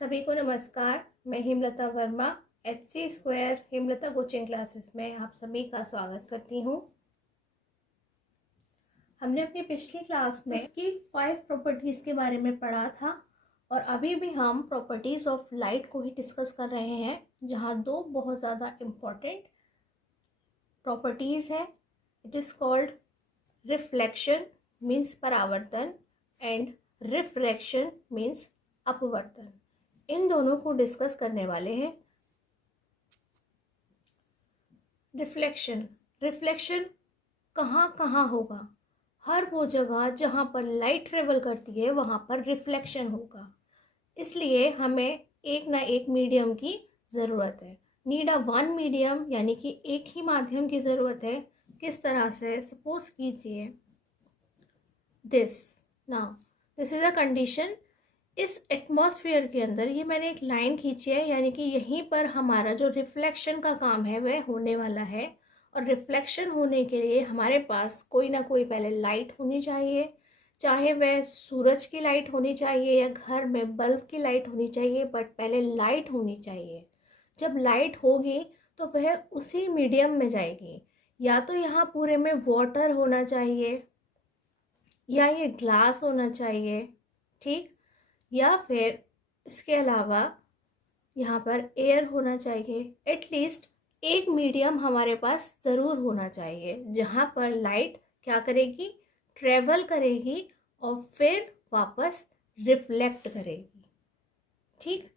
सभी को नमस्कार। मैं Hemlata Verma HC square Hemlata coaching classes में आप सभी का स्वागत करती हूँ। हमने अपनी पिछली क्लास में उसकी 5 प्रॉपर्टीज़ के बारे में पढ़ा था और अभी भी हम प्रॉपर्टीज़ ऑफ लाइट को ही डिस्कस कर रहे हैं, जहाँ दो बहुत ज़्यादा इम्पॉर्टेंट प्रॉपर्टीज़ है। It is called reflection means परावर्तन एंड रिफ्रैक्शन मीन्स अपवर्तन। इन दोनों को डिस्कस करने वाले हैं। रिफ्लेक्शन कहाँ कहाँ होगा? हर वो जगह जहाँ पर लाइट ट्रेवल करती है वहाँ पर रिफ्लेक्शन होगा। इसलिए हमें एक ना एक मीडियम की ज़रूरत है। नीड अ वन मीडियम, यानी कि एक ही माध्यम की ज़रूरत है। किस तरह से? सपोज कीजिए दिस इज़ अ कंडीशन। इस एटमॉस्फेयर के अंदर ये मैंने एक लाइन खींची है, यानी कि यहीं पर हमारा जो रिफ्लेक्शन का काम है वह होने वाला है। और रिफ्लेक्शन होने के लिए हमारे पास कोई ना कोई पहले लाइट होनी चाहिए, चाहे वह सूरज की लाइट होनी चाहिए या घर में बल्ब की लाइट होनी चाहिए, बट पहले लाइट होनी चाहिए। जब लाइट होगी तो वह उसी मीडियम में जाएगी। या तो यहाँ पूरे में वाटर होना चाहिए, या ये ग्लास होना चाहिए, ठीक, या फिर इसके अलावा यहाँ पर एयर होना चाहिए। एटलीस्ट एक मीडियम हमारे पास ज़रूर होना चाहिए जहाँ पर लाइट क्या करेगी? ट्रेवल करेगी और फिर वापस रिफ्लेक्ट करेगी। ठीक,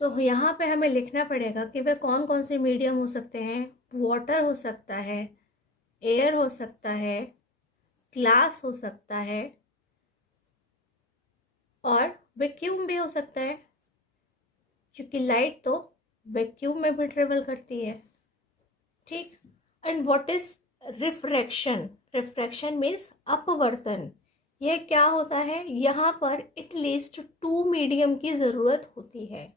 तो यहाँ पे हमें लिखना पड़ेगा कि वह कौन कौन से मीडियम हो सकते हैं। वाटर हो सकता है, एयर हो सकता है, ग्लास हो सकता है और वैक्यूम भी हो सकता है, क्योंकि लाइट तो वैक्यूम में भी ट्रेवल करती है। ठीक, and what is refraction? Refraction means अपवर्तन। यह क्या होता है? यहाँ पर एटलीस्ट 2 मीडियम की ज़रूरत होती है।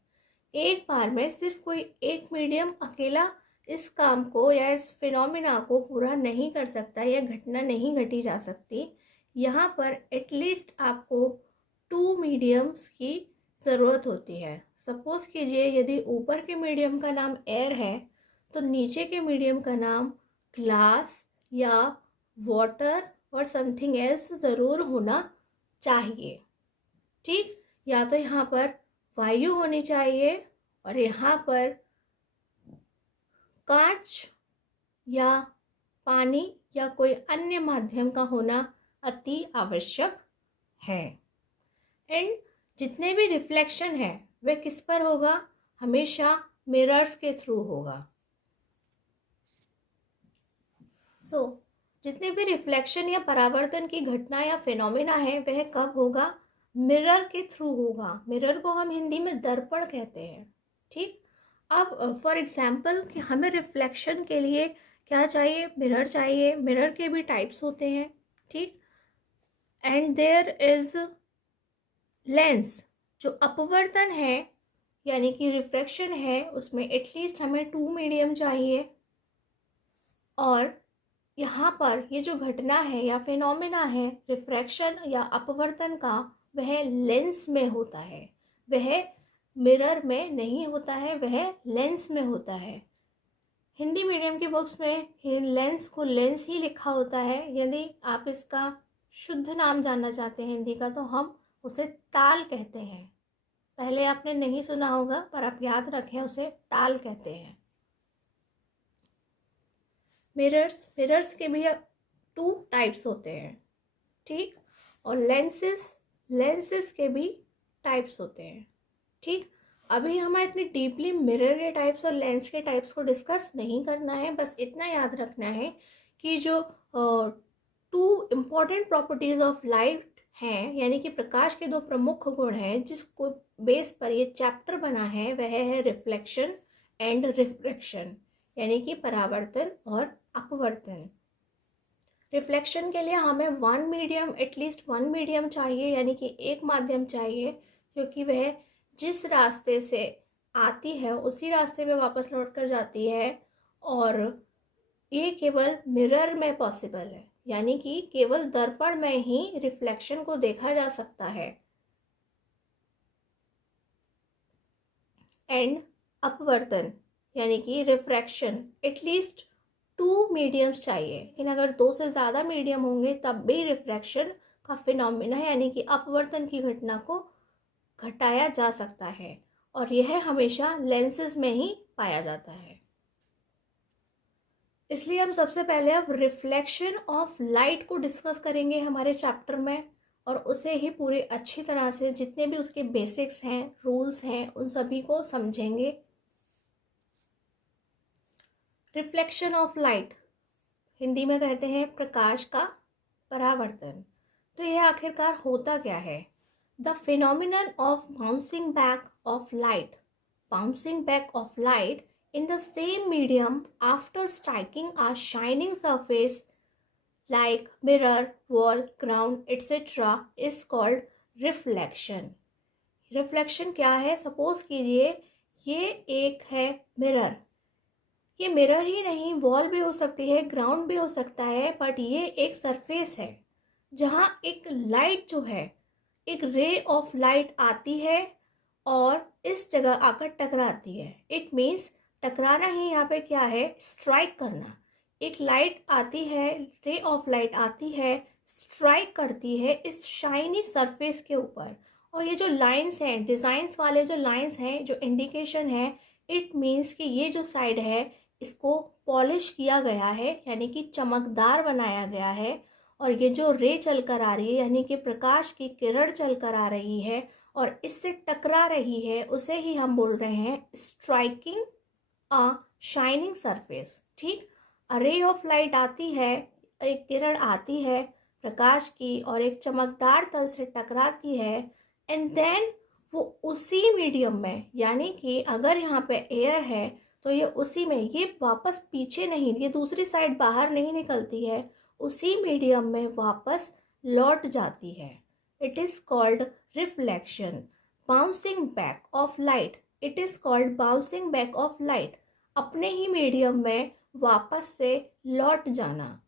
एक बार में सिर्फ कोई एक मीडियम अकेला इस काम को या इस फिनोमिना को पूरा नहीं कर सकता, यह घटना नहीं घटी जा सकती। यहाँ पर एटलीस्ट आपको 2 मीडियम्स की ज़रूरत होती है। सपोज कीजिए यदि ऊपर के मीडियम का नाम एयर है तो नीचे के मीडियम का नाम ग्लास या वाटर और समथिंग एल्स ज़रूर होना चाहिए। ठीक, या तो यहाँ पर वायु होनी चाहिए और यहाँ पर कांच या पानी या कोई अन्य माध्यम का होना अति आवश्यक है। एंड जितने भी रिफ्लेक्शन है वह किस पर होगा? हमेशा मिरर्स के थ्रू होगा। जितने भी रिफ्लेक्शन या परावर्तन की घटना या फिनोमिना है वह कब होगा? मिरर के थ्रू होगा। मिरर को हम हिंदी में दर्पण कहते हैं। ठीक, अब फॉर एग्जाम्पल कि हमें रिफ्लेक्शन के लिए क्या चाहिए? मिरर चाहिए। मिरर के भी टाइप्स होते हैं। ठीक, एंड देयर इज लेंस। जो अपवर्तन है यानी कि रिफ्रैक्शन है, उसमें एटलीस्ट हमें 2 मीडियम चाहिए। और यहाँ पर ये जो घटना है या फिनोमिना है रिफ्रैक्शन या अपवर्तन का, वह लेंस में होता है, वह मिरर में नहीं होता है, वह लेंस में होता है। हिंदी मीडियम की बुक्स में लेंस को लेंस ही लिखा होता है। यदि आप इसका शुद्ध नाम जानना चाहते हैं हिंदी का, तो हम उसे ताल कहते हैं। पहले आपने नहीं सुना होगा पर आप याद रखें, उसे ताल कहते हैं। मिरर्स के भी 2 टाइप्स होते हैं। ठीक, और लेंसेस के भी टाइप्स होते हैं। ठीक, अभी हमें इतनी डीपली मिरर के टाइप्स और लेंस के टाइप्स को डिस्कस नहीं करना है। बस इतना याद रखना है कि जो 2 इम्पॉर्टेंट प्रॉपर्टीज ऑफ लाइट हैं, यानी कि प्रकाश के 2 प्रमुख गुण हैं जिसको बेस पर ये चैप्टर बना है, वह है रिफ्लेक्शन एंड रिफ्रैक्शन, यानी कि परावर्तन और अपवर्तन। रिफ्लेक्शन के लिए हमें एटलीस्ट वन मीडियम चाहिए, यानी कि एक माध्यम चाहिए, क्योंकि वह जिस रास्ते से आती है उसी रास्ते में वापस लौट कर जाती है। और ये केवल मिरर में पॉसिबल है, यानी कि केवल दर्पण में ही रिफ्लेक्शन को देखा जा सकता है। एंड अपवर्तन यानी कि रिफ्रैक्शन, एटलीस्ट 2 मीडियम्स चाहिए, लेकिन अगर 2 से ज़्यादा मीडियम होंगे तब भी रिफ्रैक्शन का फिनोमिना यानी कि अपवर्तन की घटना को घटाया जा सकता है, और यह हमेशा लेंसेज में ही पाया जाता है। इसलिए हम सबसे पहले अब रिफ्लेक्शन ऑफ लाइट को डिस्कस करेंगे हमारे चैप्टर में, और उसे ही पूरी अच्छी तरह से जितने भी उसके बेसिक्स हैं, रूल्स हैं, उन सभी को समझेंगे। रिफ्लेक्शन ऑफ लाइट हिंदी में कहते हैं प्रकाश का परावर्तन। तो यह आखिरकार होता क्या है? The phenomenon of bouncing back of light, bouncing back of light in the same medium after striking a shining surface like mirror, wall, ground, etc. is called reflection. Reflection क्या है? सपोज कीजिए ये एक है मिरर, ये mirror ही नहीं, wall भी हो सकती है, ग्राउंड भी हो सकता है, बट ये एक सरफेस है जहाँ एक लाइट जो है, एक रे ऑफ लाइट आती है और इस जगह आकर टकराती है। इट मीन्स टकराना ही यहाँ पे क्या है? स्ट्राइक करना। एक लाइट आती है, रे ऑफ लाइट आती है, स्ट्राइक करती है इस शाइनी सरफेस के ऊपर, और ये जो लाइंस हैं, डिज़ाइंस वाले जो लाइंस हैं, जो इंडिकेशन है, इट मीन्स कि ये जो साइड है इसको पॉलिश किया गया है, यानी कि चमकदार बनाया गया है, और ये जो रे चल कर आ रही है यानी कि प्रकाश की किरण चल कर आ रही है और इससे टकरा रही है, उसे ही हम बोल रहे हैं स्ट्राइकिंग अ शाइनिंग सरफेस। ठीक, अ रे ऑफ लाइट आती है, एक किरण आती है प्रकाश की और एक चमकदार तल से टकराती है, एंड देन वो उसी मीडियम में, यानी कि अगर यहाँ पे एयर है तो ये उसी में, ये वापस पीछे नहीं, ये दूसरी साइड बाहर नहीं निकलती है, उसी मीडियम में वापस लौट जाती है। It is called reflection, bouncing back of light. It is called bouncing back of light, अपने ही मीडियम में वापस से लौट जाना।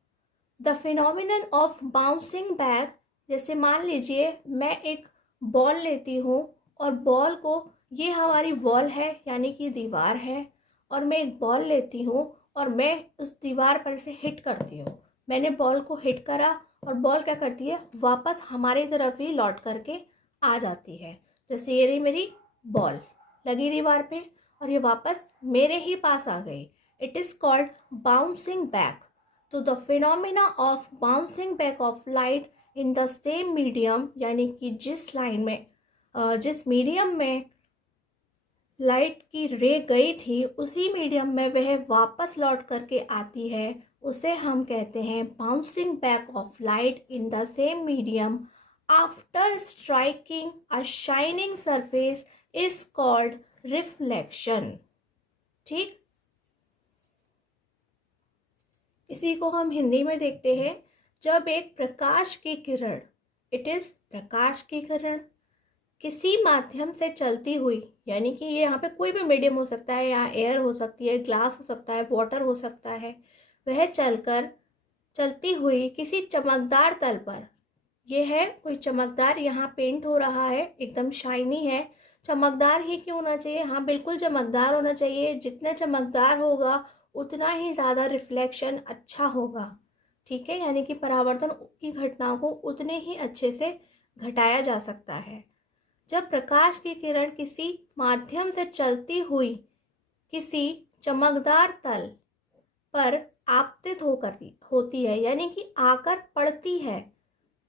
The phenomenon of bouncing back, जैसे मान लीजिए मैं एक बॉल लेती हूँ और बॉल को, ये हमारी वॉल है यानी कि दीवार है, और मैं एक बॉल लेती हूँ और मैं उस दीवार पर से हिट करती हूँ। मैंने बॉल को हिट करा और बॉल क्या करती है? वापस हमारी तरफ ही लौट करके आ जाती है। जैसे ये रही मेरी बॉल लगी दीवार पे और ये वापस मेरे ही पास आ गई। It is called bouncing back. तो the phenomena of bouncing back of light in the same medium, यानी कि जिस लाइन में, जिस मीडियम में लाइट की रे गई थी उसी मीडियम में वह वापस लौट करके आती है, उसे हम कहते हैं bouncing back of light in the same medium after striking a shining surface is called reflection. ठीक, इसी को हम हिंदी में देखते हैं। जब एक प्रकाश की किरण, इट इज प्रकाश की किरण, किसी माध्यम से चलती हुई, यानी कि ये यहाँ पे कोई भी मीडियम हो सकता है, यहाँ एयर हो सकती है, ग्लास हो सकता है, वाटर हो सकता है, वह चलती हुई किसी चमकदार तल पर, यह है कोई चमकदार, यहाँ पेंट हो रहा है, एकदम शाइनी है। चमकदार ही क्यों होना चाहिए? हाँ, बिल्कुल चमकदार होना चाहिए। जितना चमकदार होगा उतना ही ज़्यादा रिफ्लेक्शन अच्छा होगा। ठीक है, यानी कि परावर्तन की घटना को उतने ही अच्छे से घटाया जा सकता है। जब प्रकाश की किरण किसी माध्यम से चलती हुई किसी चमकदार तल पर आपतित होती है, यानी कि आकर पड़ती है,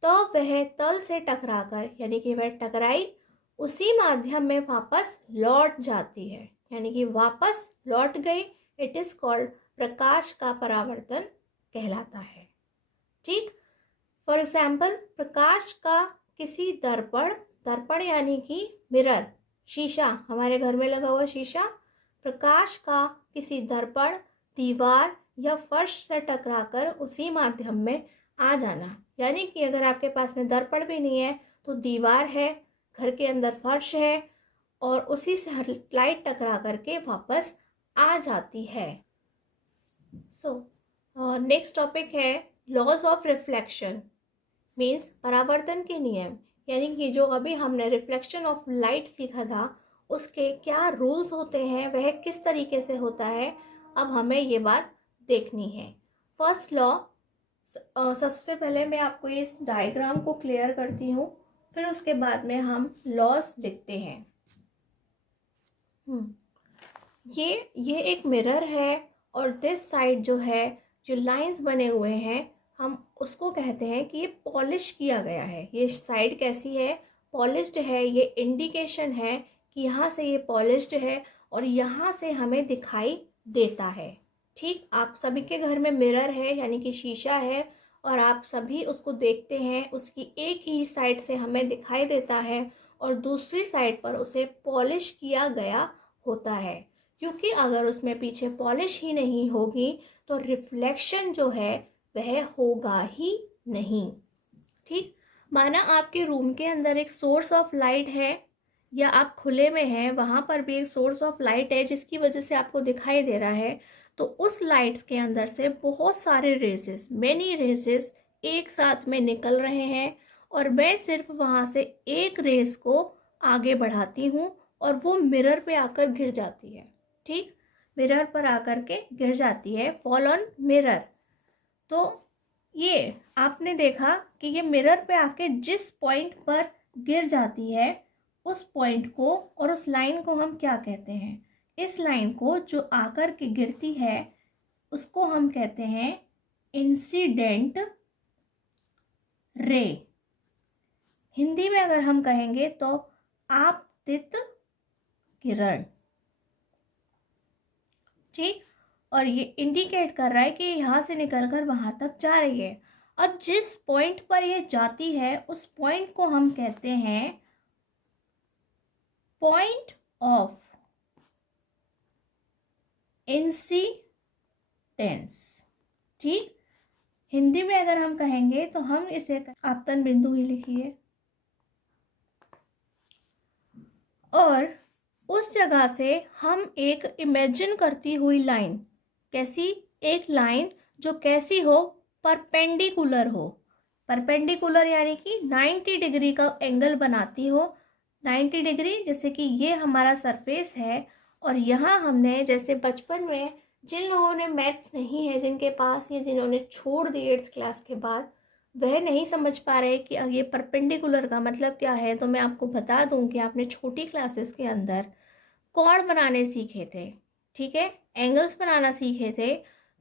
तो वह तल से टकराकर, यानी कि वह टकराई, उसी माध्यम में वापस लौट जाती है, यानी कि वापस लौट गई। इट इज कॉल्ड प्रकाश का परावर्तन कहलाता है। ठीक, फॉर एग्जाम्पल, प्रकाश का किसी दर्पण यानी कि मिरर, शीशा, हमारे घर में लगा हुआ शीशा, प्रकाश का किसी दर्पण, दीवार या फर्श से टकराकर उसी माध्यम में आ जाना। यानी कि अगर आपके पास में दर्पण भी नहीं है तो दीवार है, घर के अंदर फर्श है, और उसी से लाइट टकरा करके वापस आ जाती है। सो नेक्स्ट टॉपिक है लॉज ऑफ रिफ्लेक्शन, मीन्स परावर्तन के नियम। यानी कि जो अभी हमने रिफ्लेक्शन ऑफ लाइट सीखा था उसके क्या रूल्स होते हैं, वह किस तरीके से होता है, अब हमें ये बात देखनी है। फर्स्ट लॉ, सबसे पहले मैं आपको इस डायग्राम को क्लियर करती हूँ, फिर उसके बाद में हम लॉस लिखते हैं। ये एक मिरर है और दिस साइड जो है, जो लाइंस बने हुए हैं, हम उसको कहते हैं कि ये पॉलिश किया गया है। ये साइड कैसी है, पॉलिश्ड है। ये इंडिकेशन है कि यहाँ से ये पॉलिश्ड है और यहाँ से हमें दिखाई देता है। ठीक, आप सभी के घर में मिरर है यानी कि शीशा है और आप सभी उसको देखते हैं, उसकी एक ही साइड से हमें दिखाई देता है और दूसरी साइड पर उसे पॉलिश किया गया होता है, क्योंकि अगर उसमें पीछे पॉलिश ही नहीं होगी तो रिफ्लेक्शन जो है वह होगा ही नहीं। ठीक, माना आपके रूम के अंदर एक सोर्स ऑफ लाइट है या आप खुले में हैं, वहाँ पर भी एक सोर्स ऑफ लाइट है जिसकी वजह से आपको दिखाई दे रहा है, तो उस लाइट्स के अंदर से बहुत सारे रेसेस, मेनी रेसेस एक साथ में निकल रहे हैं और मैं सिर्फ वहाँ से एक रेस को आगे बढ़ाती हूँ और वो मिरर पे आकर गिर जाती है। ठीक, मिरर पर आकर के गिर जाती है, फॉल ऑन मिरर। तो ये आपने देखा कि ये मिरर पे आके जिस पॉइंट पर गिर जाती है, उस पॉइंट को और उस लाइन को हम क्या कहते हैं? इस लाइन को जो आकर के गिरती है उसको हम कहते हैं इंसिडेंट रे। हिंदी में अगर हम कहेंगे तो आपतित किरण। ठीक, और ये इंडिकेट कर रहा है कि यहाँ से निकलकर वहां तक जा रही है। अब जिस पॉइंट पर ये जाती है उस पॉइंट को हम कहते हैं पॉइंट ऑफ इंसिडेंस। ठीक, हिंदी में अगर हम कहेंगे तो हम इसे आपतन बिंदु ही लिखिए, और उस जगह से हम एक इमेजिन करती हुई लाइन, कैसी? एक लाइन जो कैसी हो? परपेंडिकुलर हो। परपेंडिकुलर यानी कि 90 डिग्री का एंगल बनाती हो। 90 डिग्री, जैसे कि ये हमारा सरफेस है और यहाँ हमने, जैसे बचपन में जिन लोगों ने मैथ्स नहीं है जिनके पास, या जिन्होंने छोड़ दी 8th क्लास के बाद, वह नहीं समझ पा रहे कि ये परपेंडिकुलर का मतलब क्या है, तो मैं आपको बता दूं कि आपने छोटी क्लासेस के अंदर कोण बनाने सीखे थे, ठीक है, एंगल्स बनाना सीखे थे।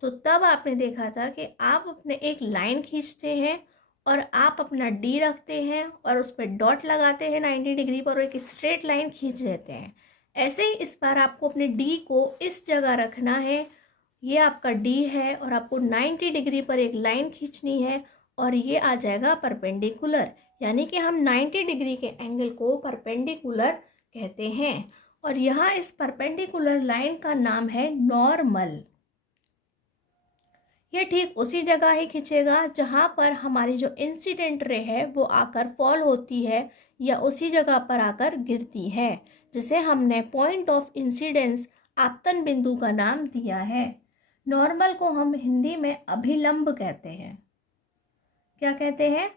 तो तब आपने देखा था कि आप अपने एक लाइन खींचते हैं और आप अपना डी रखते हैं और उस पर डॉट लगाते हैं 90 डिग्री पर और एक स्ट्रेट लाइन खींच देते हैं। ऐसे ही इस बार आपको अपने डी को इस जगह रखना है, ये आपका डी है और आपको 90 डिग्री पर एक लाइन खींचनी है और ये आ जाएगा परपेंडिकुलर, यानी कि हम 90 डिग्री के एंगल को परपेंडिकुलर कहते हैं। और यहाँ इस परपेंडिकुलर लाइन का नाम है नॉर्मल। ये ठीक उसी जगह ही खींचेगा जहाँ पर हमारी जो इंसिडेंट रे है वो आकर फॉल होती है या उसी जगह पर आकर गिरती है, जिसे हमने पॉइंट ऑफ इंसिडेंस, आपतन बिंदु का नाम दिया है। नॉर्मल को हम हिंदी में अभिलंब कहते हैं। क्या कहते हैं?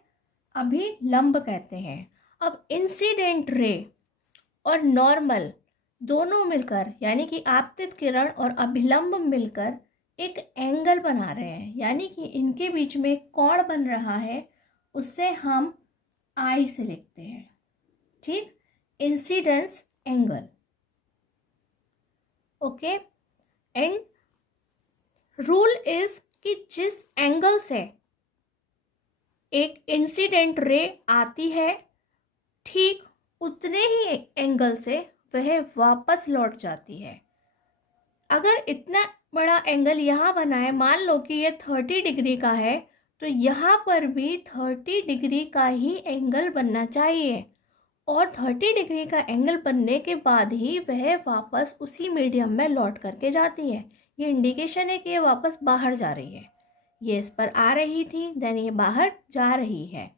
अभिलंब कहते हैं। अब इंसिडेंट रे और नॉर्मल दोनों मिलकर, यानी कि आपतित किरण और अभिलंब मिलकर एक एंगल बना रहे हैं, यानी कि इनके बीच में कोण बन रहा है, उससे हम आई से लिखते हैं। ठीक, incidence angle. Okay, and rule is कि जिस एंगल से एक इंसिडेंट रे आती है, ठीक उतने ही एंगल से वह वापस लौट जाती है। अगर इतना बड़ा एंगल यहाँ बना है, मान लो कि ये 30 डिग्री का है, तो यहाँ पर भी 30 डिग्री का ही एंगल बनना चाहिए और 30 डिग्री का एंगल बनने के बाद ही वह वापस उसी मीडियम में लौट करके जाती है। ये इंडिकेशन है कि ये वापस बाहर जा रही है। ये इस पर आ रही थी, देन ये बाहर जा रही है,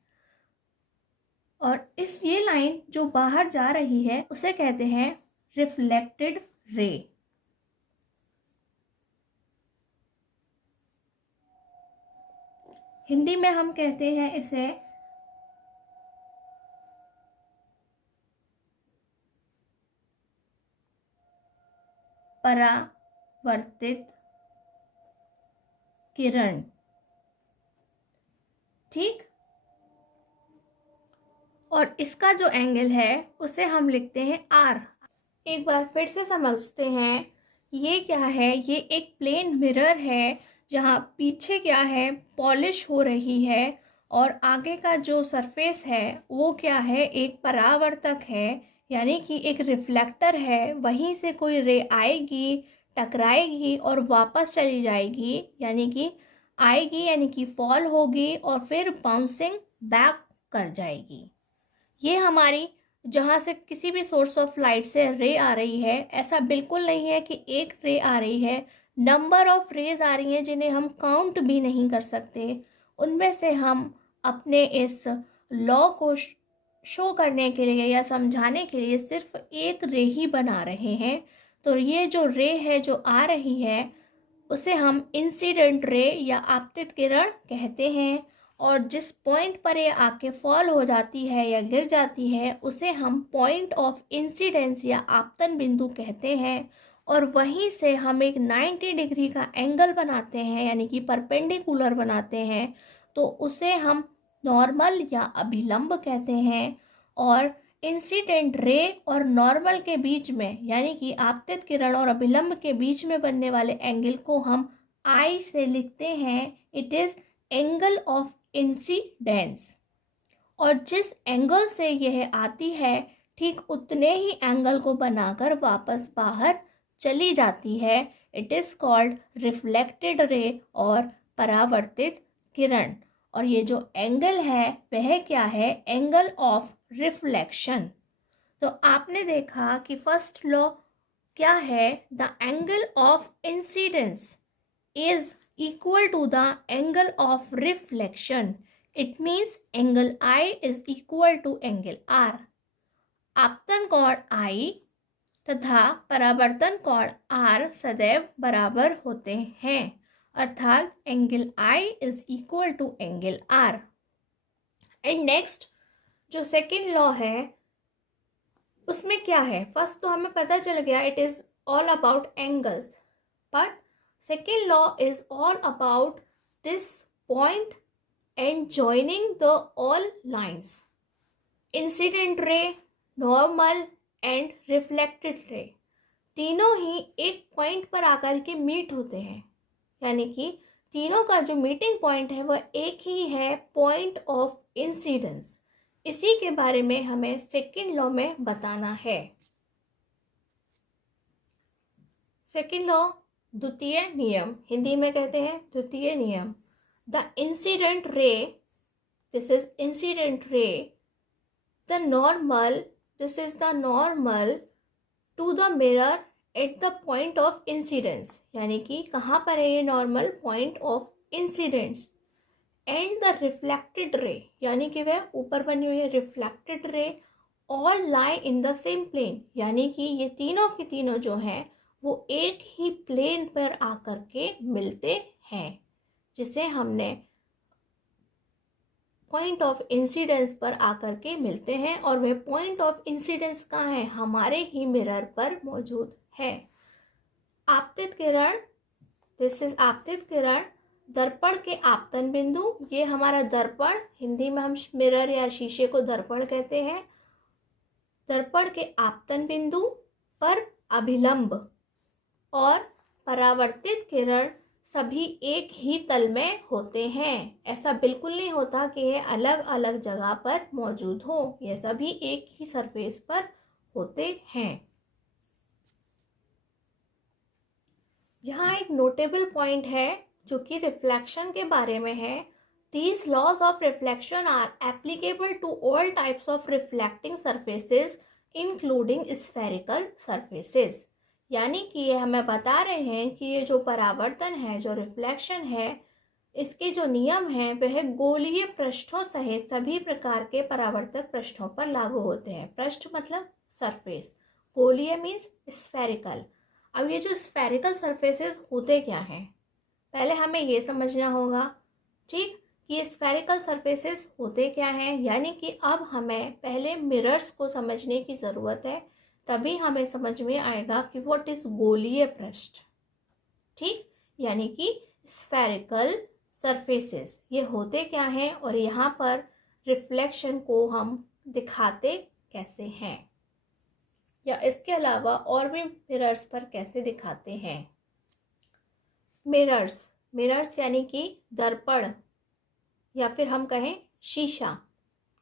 और ये लाइन जो बाहर जा रही है उसे कहते हैं रिफ्लेक्टेड रे। हिंदी में हम कहते हैं इसे परावर्तित किरण। ठीक, और इसका जो एंगल है उसे हम लिखते हैं R। एक बार फिर से समझते हैं, ये क्या है, ये एक प्लेन मिरर है जहाँ पीछे क्या है, पॉलिश हो रही है, और आगे का जो सरफेस है वो क्या है, एक परावर्तक है, यानी कि एक रिफ्लेक्टर है। वहीं से कोई रे आएगी, टकराएगी और वापस चली जाएगी, यानी कि आएगी यानी कि फॉल होगी और फिर बाउंसिंग बैक कर जाएगी। ये हमारी जहाँ से किसी भी सोर्स ऑफ लाइट से रे आ रही है, ऐसा बिल्कुल नहीं है कि एक रे आ रही है, नंबर ऑफ रेज आ रही हैं जिन्हें हम काउंट भी नहीं कर सकते। उनमें से हम अपने इस लॉ को शो करने के लिए या समझाने के लिए सिर्फ एक रे ही बना रहे हैं। तो ये जो रे है जो आ रही है उसे हम इंसिडेंट रे या आपतित किरण कहते हैं, और जिस पॉइंट पर ये आके फॉल हो जाती है या गिर जाती है उसे हम पॉइंट ऑफ इंसिडेंस या आपतन बिंदु कहते हैं। और वहीं से हम एक 90 डिग्री का एंगल बनाते हैं, यानी कि परपेंडिकुलर बनाते हैं, तो उसे हम नॉर्मल या अभिलंब कहते हैं। और इंसिडेंट रे और नॉर्मल के बीच में, यानी कि आपतित किरण और अभिलंब के बीच में बनने वाले एंगल को हम आई से लिखते हैं, it is angle of incidence. और जिस एंगल से यह आती है ठीक उतने ही एंगल को बनाकर वापस बाहर चली जाती है, it is called reflected ray और परावर्तित किरण। और ये जो एंगल है वह क्या है, एंगल ऑफ रिफ्लेक्शन। तो आपने देखा कि फर्स्ट लॉ क्या है, the angle of incidence is equal to the angle of reflection. It means angle I is equal to angle R. आपतन कोण I तथा परावर्तन कोण R सदैव बराबर होते हैं, अर्थात angle I is equal to angle R. And next जो सेकेंड लॉ है उसमें क्या है, फर्स्ट तो हमें पता चल गया it is all about angles, but second law is all about this point and joining the all lines, incident ray, normal and reflected ray, तीनों ही एक पॉइंट पर आकर के मीट होते हैं, यानी कि तीनों का जो मीटिंग पॉइंट है वह एक ही है, पॉइंट ऑफ इंसिडेंस। इसी के बारे में हमें सेकेंड लॉ में बताना है। सेकेंड लॉ, द्वितीय नियम, हिंदी में कहते हैं द्वितीय नियम। The incident ray, this is incident ray, the normal, this is the normal to the mirror at the point of incidence, यानी कि कहाँ पर है ये normal, point of incidence. And the reflected ray, यानी कि वह ऊपर बनी हुई है reflected ray, all lie in the same plane, यानी कि ये तीनों की तीनों जो हैं वो एक ही प्लेन पर आकर के मिलते हैं, जिसे हमने पॉइंट ऑफ इंसिडेंस पर आकर के मिलते हैं। और वह पॉइंट ऑफ इंसिडेंस कहाँ है, हमारे ही मिरर पर मौजूद है। आपतित किरण, दिस इज आपतित किरण, दर्पण के आपतन बिंदु, ये हमारा दर्पण, हिंदी में हम मिरर या शीशे को दर्पण कहते हैं, दर्पण के आपतन बिंदु पर अभिलंब और परावर्तित किरण सभी एक ही तल में होते हैं। ऐसा बिल्कुल नहीं होता कि ये अलग अलग जगह पर मौजूद हो, ये सभी एक ही सरफेस पर होते हैं। यहाँ एक नोटेबल पॉइंट है जो कि रिफ्लेक्शन के बारे में है। These laws of reflection are applicable to all types of reflecting surfaces, including spherical surfaces. यानी कि ये हमें बता रहे हैं कि ये जो परावर्तन है, जो रिफ्लेक्शन है, इसके जो नियम हैं वह गोलीय पृष्ठों सहित सभी प्रकार के परावर्तक पृष्ठों पर लागू होते हैं। पृष्ठ मतलब सरफेस, गोलीय मीन्स स्फेरिकल। अब ये जो स्फेरिकल सरफेसेस होते क्या हैं, पहले हमें ये समझना होगा, ठीक, कि ये स्फेरिकल सरफेसेस होते क्या हैं। यानी कि अब हमें पहले मिरर्स को समझने की ज़रूरत है तभी हमें समझ में आएगा कि व्हाट इज गोलीय पृष्ठ। ठीक, यानी कि स्फेरिकल सरफेसेस ये होते क्या हैं और यहाँ पर रिफ्लेक्शन को हम दिखाते कैसे हैं, या इसके अलावा और भी मिरर्स पर कैसे दिखाते हैं। मिरर्स यानी कि दर्पण या फिर हम कहें शीशा।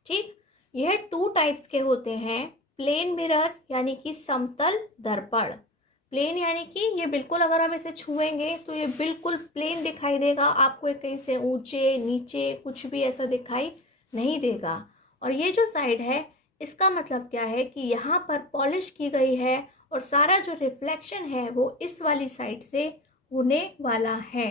ठीक, यह 2 टाइप्स के होते हैं। प्लेन मिरर यानी कि समतल दर्पण। प्लेन यानी कि ये बिल्कुल अगर हम इसे छुएंगे तो ये बिल्कुल प्लेन दिखाई देगा, आपको कहीं से ऊंचे नीचे कुछ भी ऐसा दिखाई नहीं देगा। और ये जो साइड है इसका मतलब क्या है कि यहाँ पर पॉलिश की गई है और सारा जो रिफ्लेक्शन है वो इस वाली साइड से होने वाला है।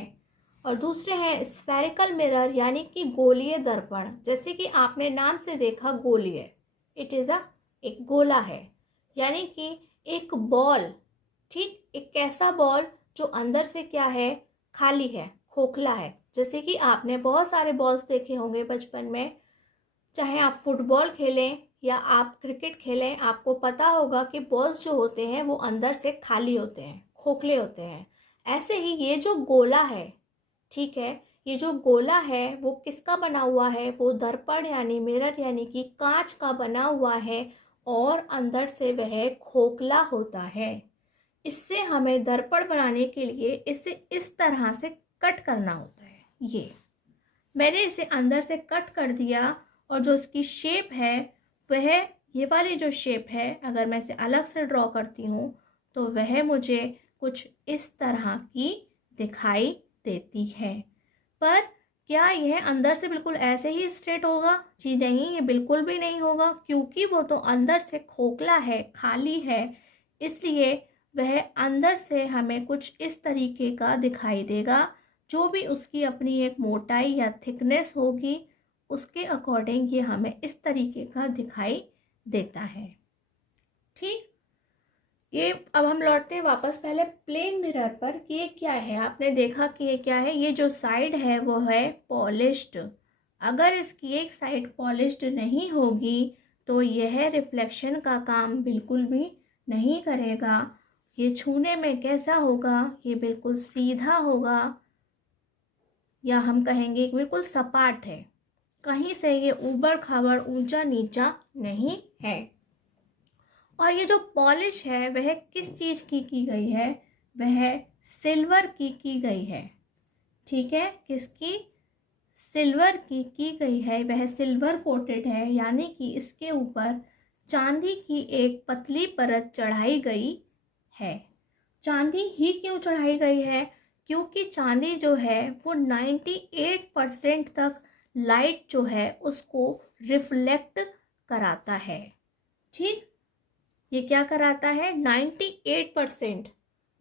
और दूसरे हैं स्फेरिकल मिरर यानी कि गोलीय दर्पण। जैसे कि आपने नाम से देखा गोलीय, इट इज़ एक गोला है, यानी कि एक बॉल। ठीक, एक ऐसा बॉल जो अंदर से क्या है, खाली है, खोखला है। जैसे कि आपने बहुत सारे बॉल्स देखे होंगे बचपन में, चाहे आप फुटबॉल खेलें या आप क्रिकेट खेलें, आपको पता होगा कि बॉल्स जो होते हैं वो अंदर से खाली होते हैं, खोखले होते हैं। ऐसे ही ये जो गोला है, ठीक है, ये जो गोला है वो किसका बना हुआ है, वो दर्पण यानी मिरर यानी कि कांच का बना हुआ है और अंदर से वह खोखला होता है। इससे हमें दर्पण बनाने के लिए इसे इस तरह से कट करना होता है। ये मैंने इसे अंदर से कट कर दिया और जो इसकी शेप है वह ये वाली जो शेप है, अगर मैं इसे अलग से ड्रॉ करती हूँ तो वह मुझे कुछ इस तरह की दिखाई देती है। पर क्या यह अंदर से बिल्कुल ऐसे ही स्ट्रेट होगा? जी नहीं, ये बिल्कुल भी नहीं होगा, क्योंकि वो तो अंदर से खोखला है, खाली है, इसलिए वह अंदर से हमें कुछ इस तरीके का दिखाई देगा। जो भी उसकी अपनी एक मोटाई या थिकनेस होगी उसके अकॉर्डिंग ये हमें इस तरीके का दिखाई देता है। ठीक, ये अब हम लौटते हैं वापस पहले प्लेन मिरर पर कि ये क्या है। आपने देखा कि ये क्या है, ये जो साइड है वो है पॉलिश्ड। अगर इसकी एक साइड पॉलिश्ड नहीं होगी तो यह रिफ्लेक्शन का काम बिल्कुल भी नहीं करेगा। ये छूने में कैसा होगा, ये बिल्कुल सीधा होगा, या हम कहेंगे बिल्कुल सपाट है, कहीं से ये ऊबड़ खाबड़ ऊंचा नीचा नहीं है। और ये जो पॉलिश है वह किस चीज़ की गई है, वह सिल्वर की गई है। ठीक है, किसकी? सिल्वर की गई है। वह सिल्वर कोटेड है, यानी कि इसके ऊपर चांदी की एक पतली परत चढ़ाई गई है। चांदी ही क्यों चढ़ाई गई है? क्योंकि चांदी जो है वो 98% तक लाइट जो है उसको रिफ्लेक्ट कराता है। ठीक, ये क्या कराता है? 98%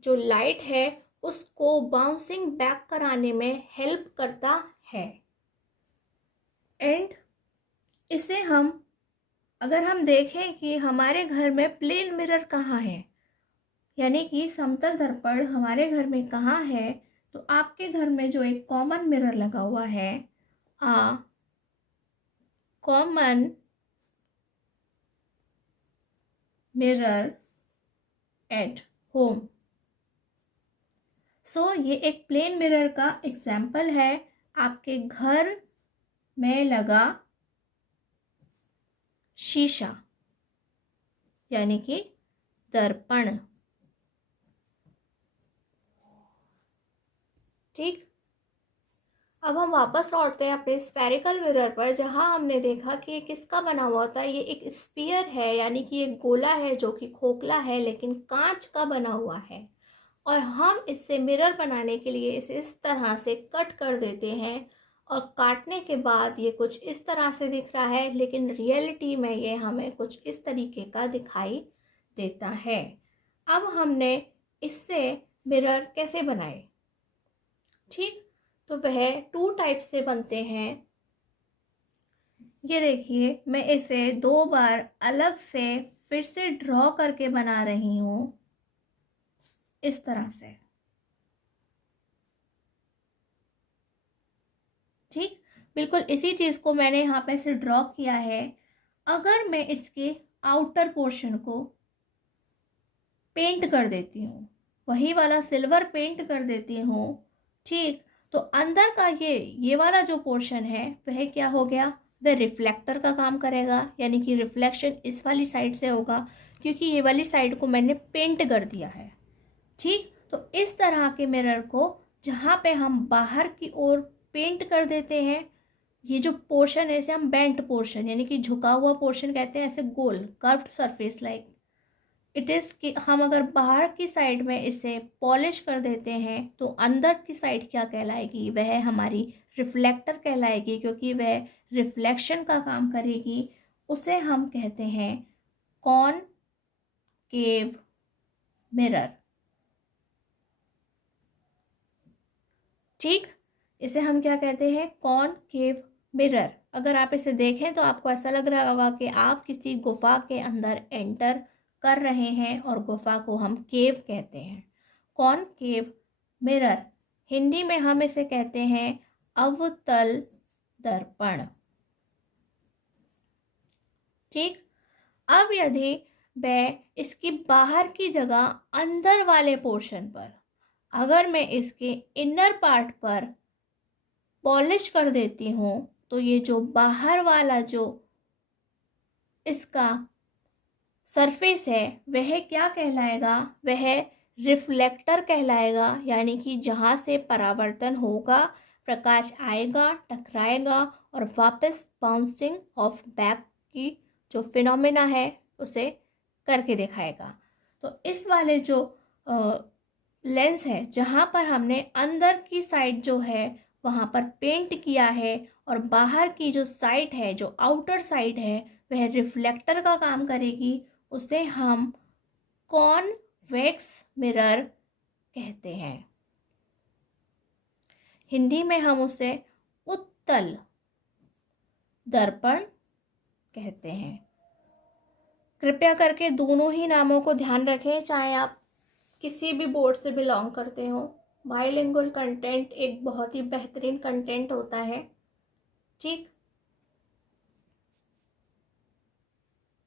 जो लाइट है उसको बाउंसिंग बैक कराने में हेल्प करता है। एंड इसे हम अगर हम देखें कि हमारे घर में प्लेन मिरर कहाँ है, यानी कि समतल दर्पण हमारे घर में कहाँ है, तो आपके घर में जो एक कॉमन मिरर लगा हुआ है, कॉमन मिरर एट होम। सो ये एक प्लेन मिरर का एग्जाम्पल है, आपके घर में लगा शीशा यानी कि दर्पण। ठीक, अब हम वापस लौटते हैं अपने स्फेरिकल मिरर पर, जहां हमने देखा कि ये किसका बना हुआ था। ये एक स्फीयर है, यानी कि एक गोला है जो कि खोखला है लेकिन कांच का बना हुआ है। और हम इससे मिरर बनाने के लिए इसे इस तरह से कट कर देते हैं और काटने के बाद ये कुछ इस तरह से दिख रहा है, लेकिन रियलिटी में ये हमें कुछ इस तरीके का दिखाई देता है। अब हमने इससे मिरर कैसे बनाए? ठीक, तो वह 2 टाइप से बनते हैं। ये देखिए, मैं इसे 2 बार अलग से फिर से ड्रॉ करके बना रही हूँ इस तरह से। ठीक, बिल्कुल इसी चीज़ को मैंने यहाँ पे से ड्रॉ किया है। अगर मैं इसके आउटर पोर्शन को पेंट कर देती हूँ, वही वाला सिल्वर पेंट कर देती हूँ, ठीक, तो अंदर का ये वाला जो पोर्शन है वह क्या हो गया, वह रिफ्लेक्टर का काम करेगा, यानी कि रिफ्लेक्शन इस वाली साइड से होगा क्योंकि ये वाली साइड को मैंने पेंट कर दिया है, ठीक। तो इस तरह के मिरर को जहाँ पे हम बाहर की ओर पेंट कर देते हैं, ये जो पोर्शन है इसे हम बेंट पोर्शन यानी कि झुका हुआ पोर्शन कहते हैं, ऐसे गोल curved surface like it is कि हम अगर बाहर की साइड में इसे पॉलिश कर देते हैं तो अंदर की साइड क्या कहलाएगी, वह हमारी रिफ्लेक्टर कहलाएगी क्योंकि वह रिफ्लेक्शन का काम करेगी। उसे हम कहते हैं कॉनकेव मिरर, ठीक। इसे हम क्या कहते हैं, कॉनकेव मिरर। अगर आप इसे देखें तो आपको ऐसा लग रहा होगा कि आप किसी गुफा के अंदर एंटर कर रहे हैं और गुफा को हम केव कहते हैं। कॉनकेव मिरर, हिंदी में हम इसे कहते हैं अवतल दर्पण, ठीक। अब यदि मैं इसकी बाहर की जगह अंदर वाले पोर्शन पर अगर मैं इसके इनर पार्ट पर पॉलिश कर देती हूँ तो ये जो बाहर वाला जो इसका सरफेस है वह क्या कहलाएगा, वह रिफ्लेक्टर कहलाएगा, यानी कि जहाँ से परावर्तन होगा, प्रकाश आएगा, टकराएगा और वापस बाउंसिंग ऑफ बैक की जो फिनोमेना है उसे करके दिखाएगा। तो इस वाले जो लेंस है जहाँ पर हमने अंदर की साइड जो है वहाँ पर पेंट किया है और बाहर की जो साइड है, जो आउटर साइड है, वह रिफ्लेक्टर का काम करेगी, उसे हम कॉन्वेक्स मिरर कहते हैं। हिंदी में हम उसे उत्तल दर्पण कहते हैं। कृपया करके दोनों ही नामों को ध्यान रखें, चाहे आप किसी भी बोर्ड से बिलोंग करते हो। बाइलिंगुअल कंटेंट एक बहुत ही बेहतरीन कंटेंट होता है, ठीक।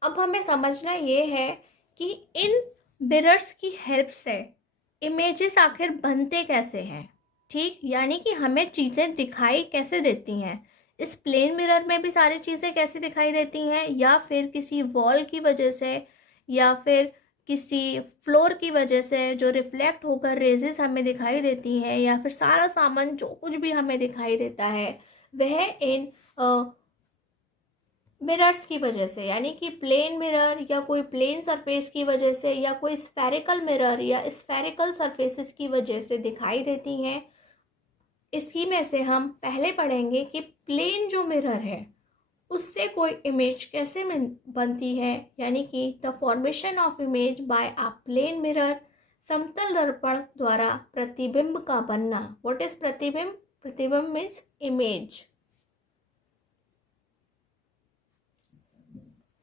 अब हमें समझना ये है कि इन मिरर्स की हेल्प से इमेजेस आखिर बनते कैसे हैं, ठीक, यानी कि हमें चीज़ें दिखाई कैसे देती हैं। इस प्लेन मिरर में भी सारी चीज़ें कैसे दिखाई देती हैं, या फिर किसी वॉल की वजह से या फिर किसी फ्लोर की वजह से जो रिफ्लेक्ट होकर रेजेस हमें दिखाई देती हैं, या फिर सारा सामान जो कुछ भी हमें दिखाई देता है वह इन मिरर्स की वजह से, यानी कि प्लेन मिरर या कोई प्लेन सरफेस की वजह से या कोई स्फेरिकल मिरर या स्फेरिकल सरफेसेस की वजह से दिखाई देती हैं। इसी में से हम पहले पढ़ेंगे कि प्लेन जो मिरर है उससे कोई इमेज कैसे बनती है, यानी कि the formation of image by a plane mirror, समतल दर्पण द्वारा प्रतिबिंब का बनना। व्हाट इज प्रतिबिंब? प्रतिबिंब means image.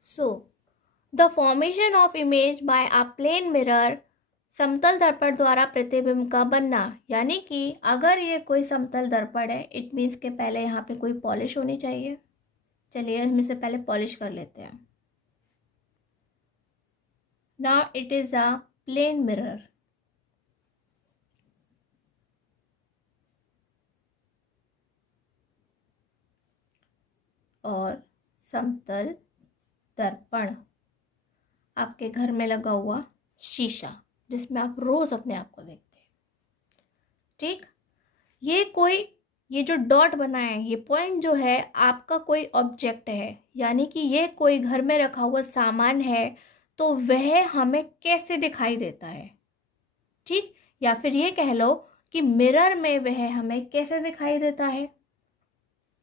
So, the formation of image by a plane mirror, समतल दर्पण द्वारा प्रतिबिंब का बनना, यानी कि अगर ये कोई समतल दर्पण है इट मीन्स के पहले यहाँ पे कोई पॉलिश होनी चाहिए। चलिए इसमें से पहले पॉलिश कर लेते हैं। Now it is a plane mirror. और समतल दर्पण आपके घर में लगा हुआ शीशा जिसमें आप रोज अपने आप को देखते हैं, ठीक। ये जो डॉट बना है, ये पॉइंट जो है आपका कोई ऑब्जेक्ट है, यानी कि ये कोई घर में रखा हुआ सामान है, तो वह हमें कैसे दिखाई देता है, ठीक। या फिर ये कह लो कि मिरर में वह हमें कैसे दिखाई देता है।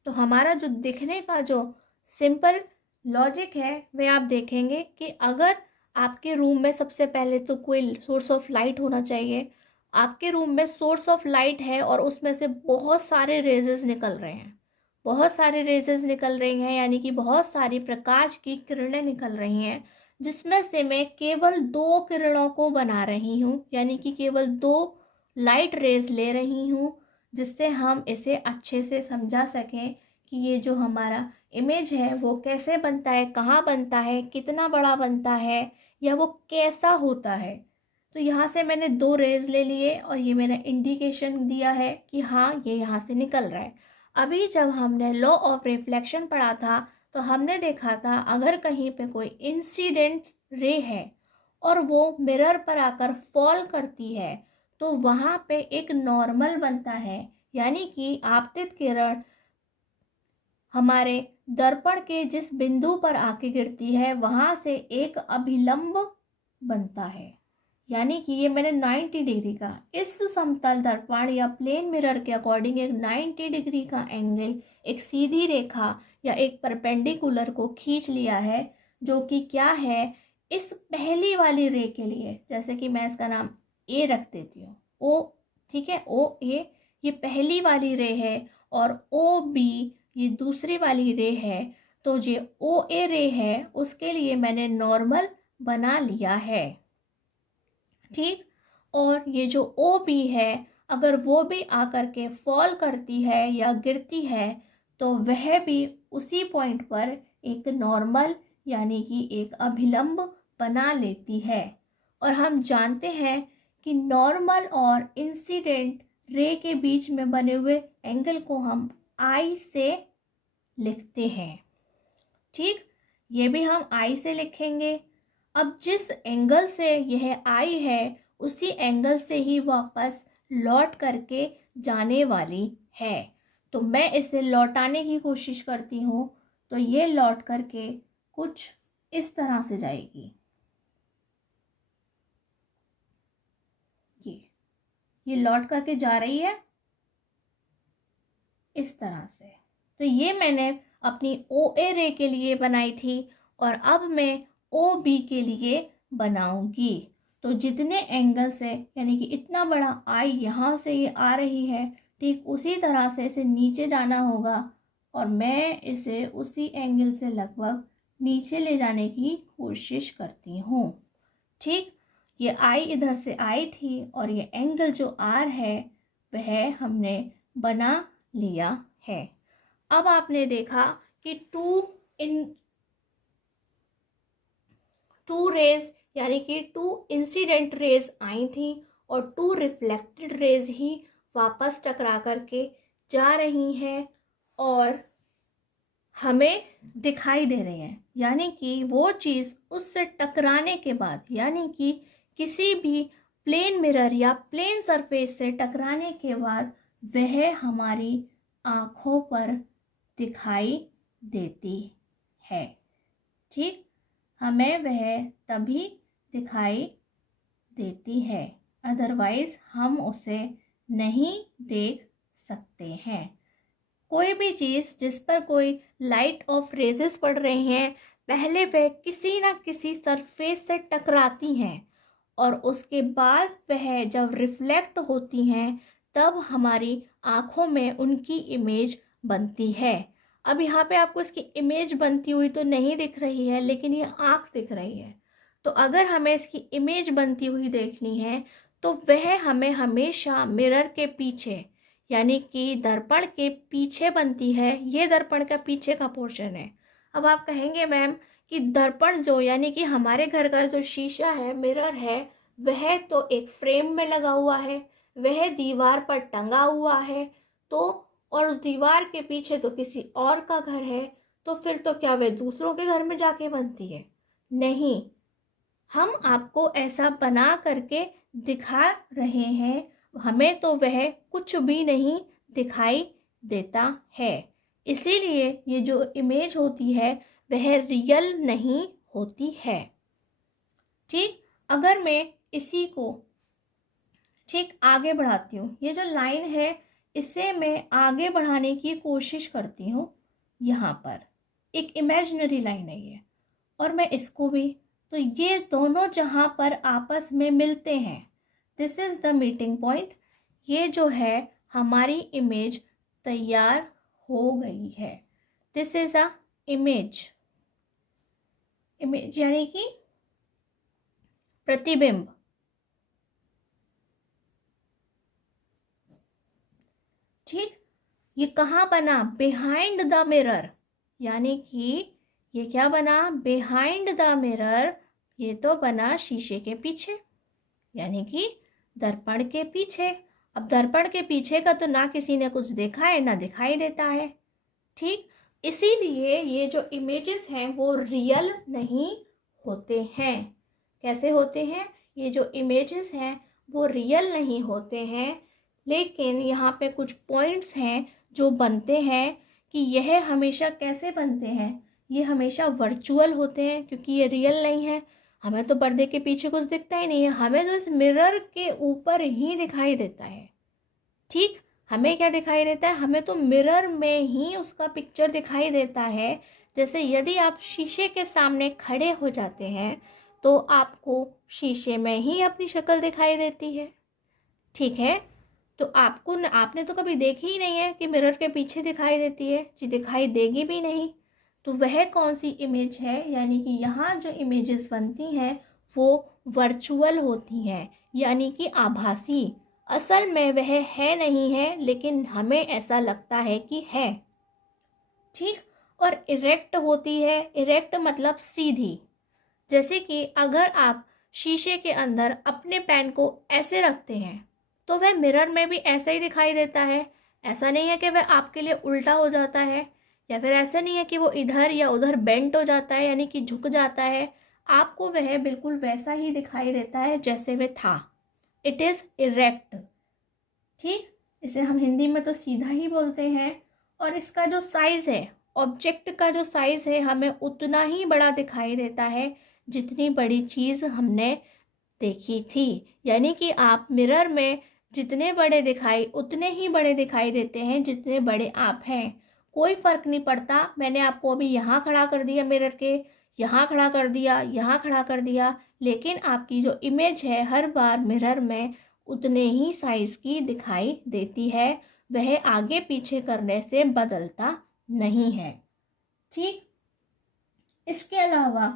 तो हमारा जो दिखने का जो सिंपल लॉजिक है वह आप देखेंगे कि अगर आपके रूम में सबसे पहले तो कोई सोर्स ऑफ लाइट होना चाहिए। आपके रूम में सोर्स ऑफ लाइट है और उसमें से बहुत सारे रेजेस निकल रहे हैं, बहुत सारे रेजेस निकल रही हैं, यानी कि बहुत सारी प्रकाश की किरणें निकल रही हैं, जिसमें से मैं केवल 2 किरणों को बना रही हूँ, यानी कि केवल 2 लाइट रेज ले रही हूँ, जिससे हम इसे अच्छे से समझा सकें कि ये जो हमारा इमेज है वो कैसे बनता है, कहाँ बनता है, कितना बड़ा बनता है, या वो कैसा होता है। तो यहाँ से मैंने 2 रेज ले लिए और ये मेरा इंडिकेशन दिया है कि हाँ ये यहाँ से निकल रहा है। अभी जब हमने लॉ ऑफ रिफ्लेक्शन पढ़ा था तो हमने देखा था अगर कहीं पे कोई इंसिडेंट रे है और वो मिरर पर आकर फॉल करती है तो वहाँ पे एक नॉर्मल बनता है, यानी कि आपतित किरण हमारे दर्पण के जिस बिंदु पर आके गिरती है वहाँ से एक अभिलंब बनता है। यानी कि ये मैंने 90 डिग्री का इस समतल दर्पण या प्लेन मिरर के अकॉर्डिंग एक 90 डिग्री का एंगल, एक सीधी रेखा या एक परपेंडिकुलर को खींच लिया है, जो कि क्या है इस पहली वाली रे के लिए। जैसे कि मैं इसका नाम ए रख देती हूँ, ओ, ठीक है, ओ ए ये पहली वाली रे है और ओ बी ये दूसरी वाली रे है। तो ये ओ ए रे है उसके लिए मैंने नॉर्मल बना लिया है, ठीक। और ये जो ओ बी है अगर वो भी आकर के फॉल करती है या गिरती है तो वह भी उसी पॉइंट पर एक नॉर्मल यानी कि एक अभिलंब बना लेती है। और हम जानते हैं कि नॉर्मल और इंसिडेंट रे के बीच में बने हुए एंगल को हम आई से लिखते हैं, ठीक। ये भी हम आई से लिखेंगे। अब जिस एंगल से यह आई है उसी एंगल से ही वापस लौट करके जाने वाली है। तो मैं इसे लौटाने की कोशिश करती हूँ तो ये लौट करके कुछ इस तरह से जाएगी, ये लौट करके जा रही है इस तरह से। तो ये मैंने अपनी ओ ए रे के लिए बनाई थी और अब मैं ओ बी के लिए बनाऊंगी। तो जितने एंगल से यानी कि इतना बड़ा आई यहाँ से ये आ रही है, ठीक उसी तरह से इसे नीचे जाना होगा और मैं इसे उसी एंगल से लगभग नीचे ले जाने की कोशिश करती हूँ, ठीक। ये आई इधर से आई थी और ये एंगल जो आर है वह हमने बना लिया है। अब आपने देखा कि टू रेज यानी कि 2 इंसिडेंट रेज आई थी और 2 रिफ्लेक्टेड रेज ही वापस टकरा करके जा रही हैं और हमें दिखाई दे रही हैं। यानी कि वो चीज़ उससे टकराने के बाद यानी कि किसी भी प्लेन मिरर या प्लेन सरफेस से टकराने के बाद वह हमारी आँखों पर दिखाई देती है, ठीक। हमें वह तभी दिखाई देती है, अदरवाइज हम उसे नहीं देख सकते हैं। कोई भी चीज़ जिस पर कोई लाइट ऑफ रेजेस पड़ रही हैं पहले वह किसी ना किसी सरफेस से टकराती हैं और उसके बाद वह जब रिफ्लेक्ट होती हैं तब हमारी आँखों में उनकी इमेज बनती है। अब यहाँ पे आपको इसकी इमेज बनती हुई तो नहीं दिख रही है लेकिन ये आँख दिख रही है। तो अगर हमें इसकी इमेज बनती हुई देखनी है तो वह हमें हमेशा मिरर के पीछे यानी कि दर्पण के पीछे बनती है। ये दर्पण का पीछे का पोर्शन है। अब आप कहेंगे मैम कि दर्पण जो यानी कि हमारे घर का जो शीशा है, मिरर है, वह तो एक फ्रेम में लगा हुआ है, वह दीवार पर टंगा हुआ है, तो और उस दीवार के पीछे तो किसी और का घर है, तो फिर तो क्या वह दूसरों के घर में जाके बनती है? नहीं, हम आपको ऐसा बना करके दिखा रहे हैं, हमें तो वह कुछ भी नहीं दिखाई देता है। इसीलिए ये जो इमेज होती है वह रियल नहीं होती है, ठीक। अगर मैं इसी को ठीक आगे बढ़ाती हूँ, ये जो लाइन है इसे मैं आगे बढ़ाने की कोशिश करती हूँ। यहाँ पर एक इमेजिनरी लाइन है ये, और मैं इसको भी, तो ये दोनों जहाँ पर आपस में मिलते हैं, this is the meeting point. ये जो है हमारी इमेज तैयार हो गई है। This is a image, image यानी कि प्रतिबिंब, ठीक। ये कहाँ बना? बिहाइंड द मिरर, यानी कि ये क्या बना? Behind the mirror. ये तो बना शीशे के पीछे, यानी कि दर्पण के पीछे। अब दर्पण के पीछे का तो ना किसी ने कुछ देखा है ना दिखाई देता है, ठीक। इसीलिए ये जो इमेजेस हैं वो रियल नहीं होते हैं। कैसे होते हैं? ये जो इमेजेस हैं वो रियल नहीं होते हैं, लेकिन यहाँ पे कुछ पॉइंट्स हैं जो बनते हैं कि यह हमेशा कैसे बनते हैं, ये हमेशा वर्चुअल होते हैं क्योंकि ये रियल नहीं है। हमें तो पर्दे के पीछे कुछ दिखता ही नहीं है, हमें तो इस मिरर के ऊपर ही दिखाई देता है, ठीक। हमें क्या दिखाई देता है? हमें तो मिरर में ही उसका पिक्चर दिखाई देता है। जैसे यदि आप शीशे के सामने खड़े हो जाते हैं तो आपको शीशे में ही अपनी शक्ल दिखाई देती है, ठीक है। तो आपने तो कभी देखी ही नहीं है कि मिरर के पीछे दिखाई देती है, जी दिखाई देगी भी नहीं। तो वह कौन सी इमेज है? यानी कि यहाँ जो इमेजेस बनती हैं वो वर्चुअल होती हैं, यानी कि आभासी। असल में वह है नहीं है, लेकिन हमें ऐसा लगता है कि है, ठीक। और इरेक्ट होती है। इरेक्ट मतलब सीधी। जैसे कि अगर आप शीशे के अंदर अपने पेन को ऐसे रखते हैं तो वह मिरर में भी ऐसा ही दिखाई देता है। ऐसा नहीं है कि वह आपके लिए उल्टा हो जाता है, या फिर ऐसा नहीं है कि वो इधर या उधर बेंट हो जाता है, यानी कि झुक जाता है। आपको वह बिल्कुल वैसा ही दिखाई देता है जैसे वह था। इट इज़ इरेक्ट, ठीक। इसे हम हिंदी में तो सीधा ही बोलते हैं। और इसका जो साइज़ है, ऑब्जेक्ट का जो साइज़ है, हमें उतना ही बड़ा दिखाई देता है जितनी बड़ी चीज़ हमने देखी थी। यानी कि आप मिरर में जितने बड़े उतने ही बड़े दिखाई देते हैं जितने बड़े आप हैं। कोई फ़र्क नहीं पड़ता मैंने आपको अभी यहाँ खड़ा कर दिया मिरर के, यहाँ खड़ा कर दिया, यहाँ खड़ा कर दिया, लेकिन आपकी जो इमेज है हर बार मिरर में उतने ही साइज़ की दिखाई देती है। वह आगे पीछे करने से बदलता नहीं है, ठीक। इसके अलावा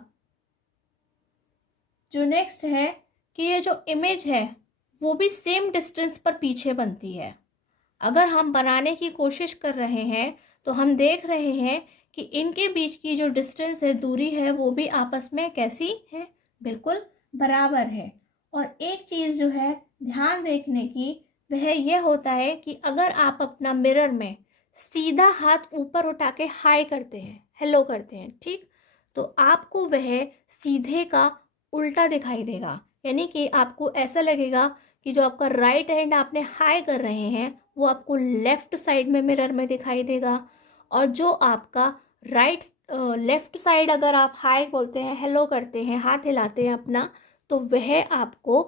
जो नेक्स्ट है कि ये जो इमेज है वो भी सेम डिस्टेंस पर पीछे बनती है। अगर हम बनाने की कोशिश कर रहे हैं तो हम देख रहे हैं कि इनके बीच की जो डिस्टेंस है, दूरी है, वो भी आपस में कैसी है? बिल्कुल बराबर है। और एक चीज़ जो है ध्यान देखने की, वह यह होता है कि अगर आप अपना मिरर में सीधा हाथ ऊपर उठा के हाय करते हैं, हेलो करते हैं, ठीक, तो आपको वह सीधे का उल्टा दिखाई देगा। यानी कि आपको ऐसा लगेगा कि जो आपका राइट हैंड आपने हाई कर रहे हैं वो आपको लेफ़्ट साइड में मिरर में दिखाई देगा, और जो आपका लेफ़्ट साइड अगर आप हाई बोलते हैं, हेलो करते हैं, हाथ हिलाते हैं अपना, तो वह आपको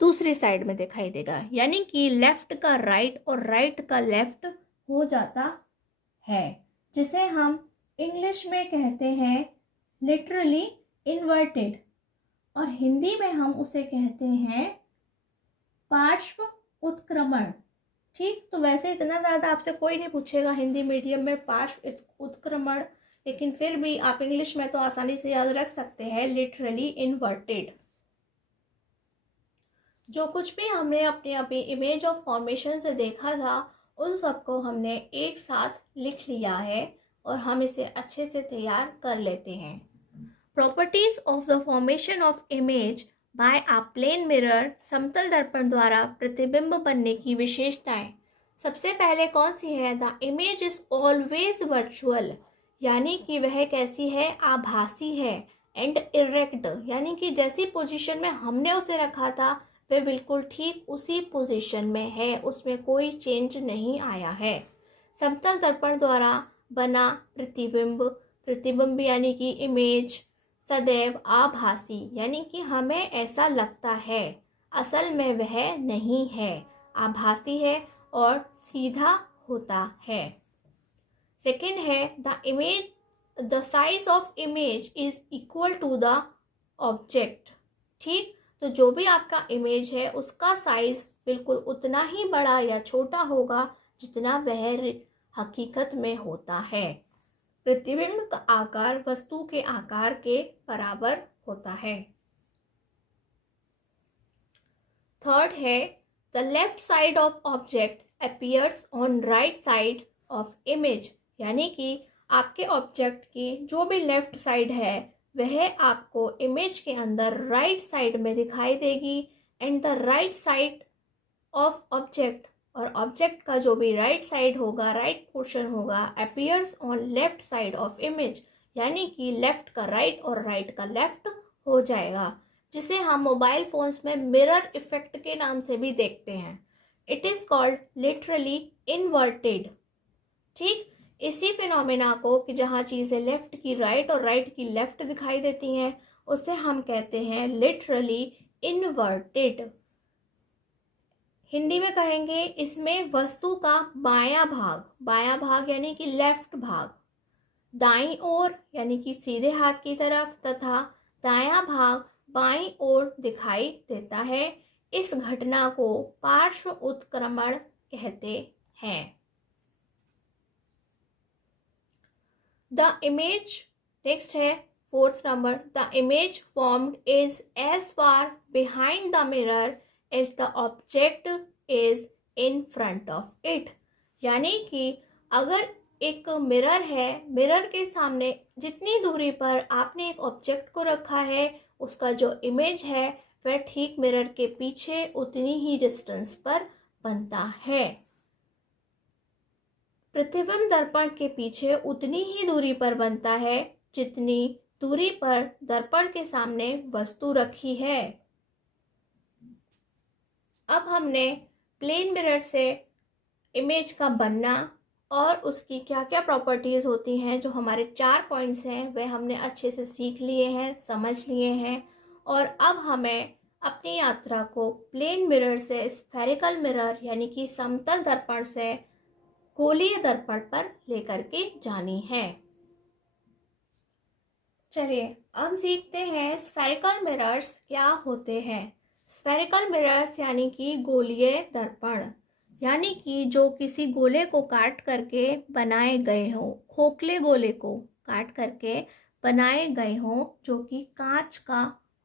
दूसरी साइड में दिखाई देगा। यानी कि लेफ़्ट का राइट और राइट का लेफ़्ट हो जाता है, जिसे हम इंग्लिश में कहते हैं लिटरली इन्वर्टेड, और हिंदी में हम उसे कहते हैं पार्श्व उत्क्रमण, ठीक। तो वैसे इतना ज़्यादा आपसे कोई नहीं पूछेगा हिंदी मीडियम में पार्श्व उत्क्रमण, लेकिन फिर भी आप इंग्लिश में तो आसानी से याद रख सकते हैं लिटरली इन्वर्टेड। जो कुछ भी हमने अपने अभी इमेज ऑफ फॉर्मेशन से देखा था उन सबको हमने एक साथ लिख लिया है और हम इसे अच्छे से तैयार कर लेते हैं। Properties of the formation of image by a plane mirror, समतल दर्पण द्वारा प्रतिबिंब बनने की विशेषताएं। सबसे पहले कौन सी है? The image is always virtual, यानी कि वह कैसी है? आभासी है। एंड इरेक्ट, यानी कि जैसी पोजीशन में हमने उसे रखा था वह बिल्कुल ठीक उसी पोजीशन में है, उसमें कोई चेंज नहीं आया है। समतल दर्पण द्वारा बना प्रतिबिंब यानी कि इमेज सदैव आभासी, यानी कि हमें ऐसा लगता है, असल में वह नहीं है, आभासी है और सीधा होता है। सेकंड है the size of image is equal to the object, ठीक। तो जो भी आपका इमेज है उसका साइज बिल्कुल उतना ही बड़ा या छोटा होगा जितना वह हकीकत में होता है। प्रतिबिंब का आकार वस्तु के आकार के बराबर होता है। थर्ड है the left side of object appears on right side of image, यानी कि आपके ऑब्जेक्ट की जो भी लेफ्ट साइड है वह आपको इमेज के अंदर राइट साइड में दिखाई देगी। And the right side of object, और ऑब्जेक्ट का जो भी राइट साइड होगा, राइट पोर्शन होगा, appears on left side of image, यानी कि लेफ्ट का राइट और राइट का लेफ्ट हो जाएगा, जिसे हम मोबाइल फोन्स में मिरर इफेक्ट के नाम से भी देखते हैं। It is called literally inverted. ठीक, इसी फिनोमेना को कि जहाँ चीज़ें लेफ्ट की राइट और राइट की लेफ्ट दिखाई देती हैं, उसे हम कहते हैं लिटरली इनवर्टेड। हिंदी में कहेंगे इसमें वस्तु का बायां भाग यानी कि लेफ्ट भाग, दाईं ओर यानी कि सीधे हाथ की तरफ, तथा दायां भाग बाईं ओर दिखाई देता है। इस घटना को पार्श्व उत्क्रमण कहते हैं। द इमेज, नेक्स्ट है 4th number, the image formed is as far behind the mirror as the object is in front of it. यानी कि अगर एक मिरर है, मिरर के सामने जितनी दूरी पर आपने एक ऑब्जेक्ट को रखा है, उसका जो इमेज है वह ठीक मिरर के पीछे उतनी ही डिस्टेंस पर बनता है। प्रतिबिंब दर्पण के पीछे उतनी ही दूरी पर बनता है जितनी दूरी पर दर्पण के सामने वस्तु रखी है। अब हमने प्लेन मिरर से इमेज का बनना और उसकी क्या क्या प्रॉपर्टीज़ होती हैं, जो हमारे 4 पॉइंट्स हैं, वह हमने अच्छे से सीख लिए हैं, समझ लिए हैं। और अब हमें अपनी यात्रा को प्लेन मिरर से स्फेरिकल मिरर यानी कि समतल दर्पण से गोलीय दर्पण पर लेकर के जानी है। चलिए अब सीखते हैं स्फेरिकल मिरर्स क्या होते हैं। स्फेरिकल मिरर्स यानी कि गोलीय दर्पण, यानी कि जो किसी गोले को काट करके बनाए गए हों, खोखले गोले को काट करके बनाए गए हों, जो कि कांच का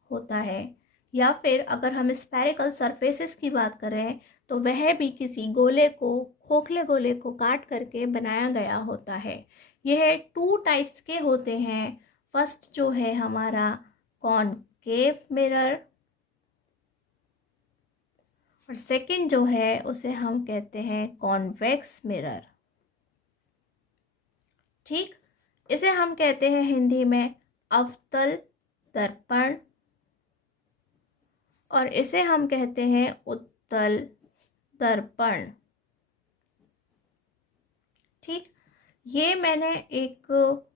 होता है। या फिर अगर हम स्फेरिकल सरफेसेस की बात करें तो वह भी किसी गोले को, खोखले गोले को काट करके बनाया गया होता है। यह 2 टाइप्स के होते हैं। फर्स्ट जो है हमारा कॉनकेव मिरर, और सेकंड जो है उसे हम कहते हैं कॉन्वेक्स मिरर। ठीक, इसे हम कहते हैं हिंदी में अवतल दर्पण, और इसे हम कहते हैं उत्तल दर्पण। ठीक, ये मैंने एक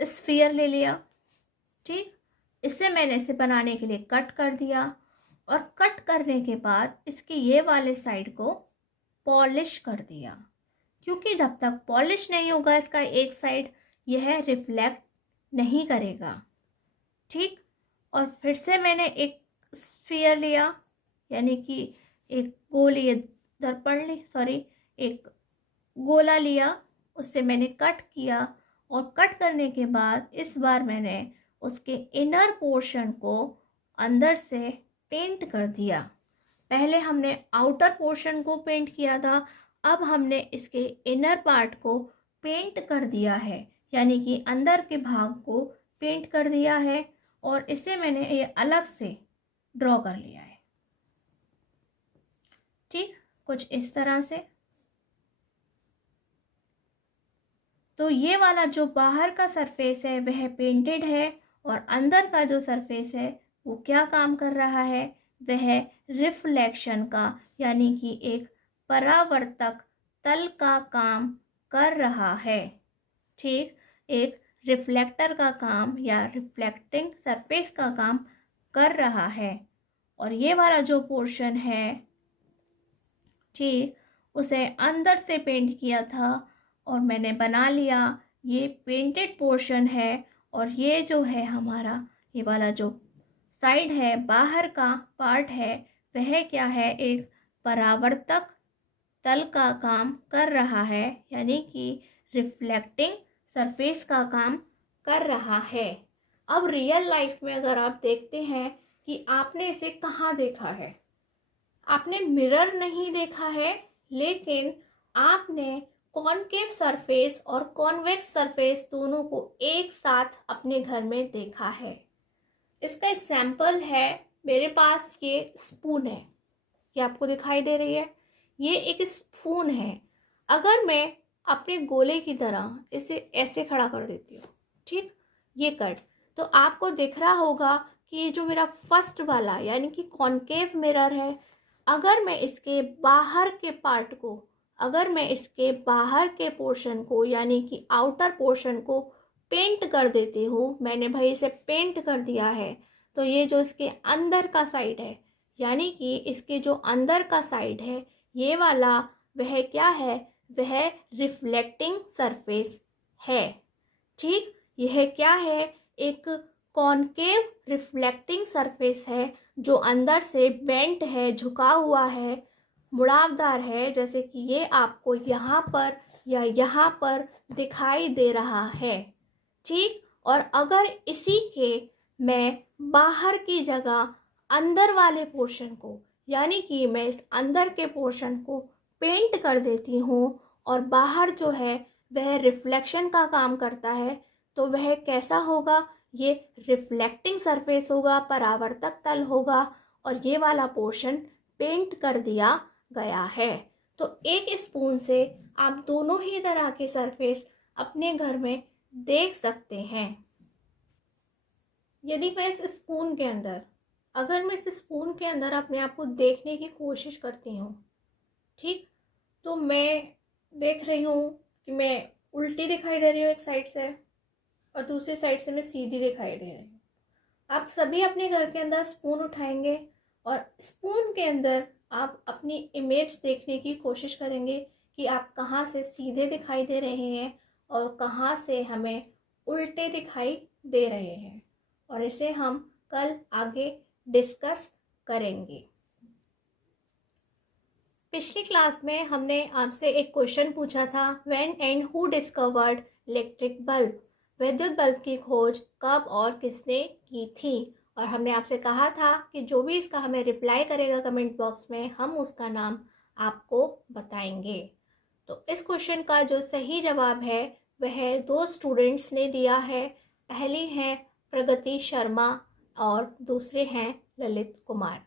स्फीयर ले लिया। ठीक, इसे मैंने इसे बनाने के लिए कट कर दिया, और कट करने के बाद इसके ये वाले साइड को पॉलिश कर दिया, क्योंकि जब तक पॉलिश नहीं होगा इसका एक साइड, यह रिफ्लेक्ट नहीं करेगा। ठीक, और फिर से मैंने एक स्फीयर लिया, यानी कि एक गोलीय दर्पण एक गोला लिया, उससे मैंने कट किया, और कट करने के बाद इस बार मैंने उसके इनर पोर्शन को अंदर से पेंट कर दिया। पहले हमने आउटर पोर्शन को पेंट किया था, अब हमने इसके इनर पार्ट को पेंट कर दिया है, यानी कि अंदर के भाग को पेंट कर दिया है, और इसे मैंने ये अलग से ड्रॉ कर लिया है। ठीक, कुछ इस तरह से। तो ये वाला जो बाहर का सरफेस है वह पेंटेड है, और अंदर का जो सरफेस है वो क्या काम कर रहा है, वह रिफ्लेक्शन का, यानी कि एक परावर्तक तल का काम कर रहा है। ठीक, एक रिफ्लेक्टर का काम या रिफ्लेक्टिंग सरफेस का काम कर रहा है। और ये वाला जो पोर्शन है, ठीक, उसे अंदर से पेंट किया था और मैंने बना लिया, ये पेंटेड पोर्शन है। और ये जो है हमारा ये वाला जो साइड है, बाहर का पार्ट है, वह क्या है, एक परावर्तक तल का काम कर रहा है, यानी कि रिफ्लेक्टिंग सरफेस का काम कर रहा है। अब रियल लाइफ में अगर आप देखते हैं कि आपने इसे कहाँ देखा है, आपने मिरर नहीं देखा है, लेकिन आपने कॉनकेव सरफेस और कॉन्वेक्स सरफेस दोनों को एक साथ अपने घर में देखा है। इसका एग्जाम्पल है, मेरे पास ये स्पून है, ये आपको दिखाई दे रही है, ये एक स्पून है। अगर मैं अपने गोले की तरह इसे ऐसे खड़ा कर देती हूँ, ठीक, ये कट, तो आपको दिख रहा होगा कि ये जो मेरा फर्स्ट वाला यानी कि कॉनकेव मिरर है, अगर मैं इसके बाहर के पार्ट को, अगर मैं इसके बाहर के पोर्शन को यानी कि आउटर पोर्शन को पेंट कर देती हूँ, मैंने भाई इसे पेंट कर दिया है, तो ये जो इसके अंदर का साइड है यानी कि इसके जो अंदर का साइड है ये वाला, वह क्या है, वह रिफ्लेक्टिंग सरफेस है। ठीक, यह क्या है, एक कॉनकेव रिफ्लेक्टिंग सरफेस है जो अंदर से बेंट है, झुका हुआ है, मुड़ावदार है, जैसे कि ये आपको यहाँ पर या यहाँ पर दिखाई दे रहा है। ठीक, और अगर इसी के मैं बाहर की जगह अंदर वाले पोर्शन को यानी कि मैं इस अंदर के पोर्शन को पेंट कर देती हूँ और बाहर जो है वह रिफ्लेक्शन का काम करता है, तो वह कैसा होगा, ये रिफ्लेक्टिंग सरफेस होगा, परावर्तक तल होगा, और ये वाला पोर्शन पेंट कर दिया गया है। तो एक स्पून से आप दोनों ही तरह के सरफेस अपने घर में देख सकते हैं। यदि मैं इस स्पून के अंदर, अगर मैं इस स्पून के अंदर अपने आप को देखने की कोशिश करती हूँ, ठीक, तो मैं देख रही हूँ कि मैं उल्टी दिखाई दे रही हूँ एक साइड से, और दूसरी साइड से मैं सीधी दिखाई दे रही हूँ। आप सभी अपने घर के अंदर स्पून उठाएंगे और स्पून के अंदर आप अपनी इमेज देखने की कोशिश करेंगे कि आप कहाँ से सीधे दिखाई दे रहे हैं और कहाँ से हमें उल्टे दिखाई दे रहे हैं, और इसे हम कल आगे डिस्कस करेंगे। पिछली क्लास में हमने आपसे एक क्वेश्चन पूछा था, when and who discovered electric bulb, विद्युत बल्ब की खोज कब और किसने की थी। और हमने आपसे कहा था कि जो भी इसका हमें रिप्लाई करेगा कमेंट बॉक्स में, हम उसका नाम आपको बताएंगे। तो इस क्वेश्चन का जो सही जवाब है वह दो स्टूडेंट्स ने दिया है। पहली हैं प्रगति शर्मा और दूसरे हैं ललित कुमार।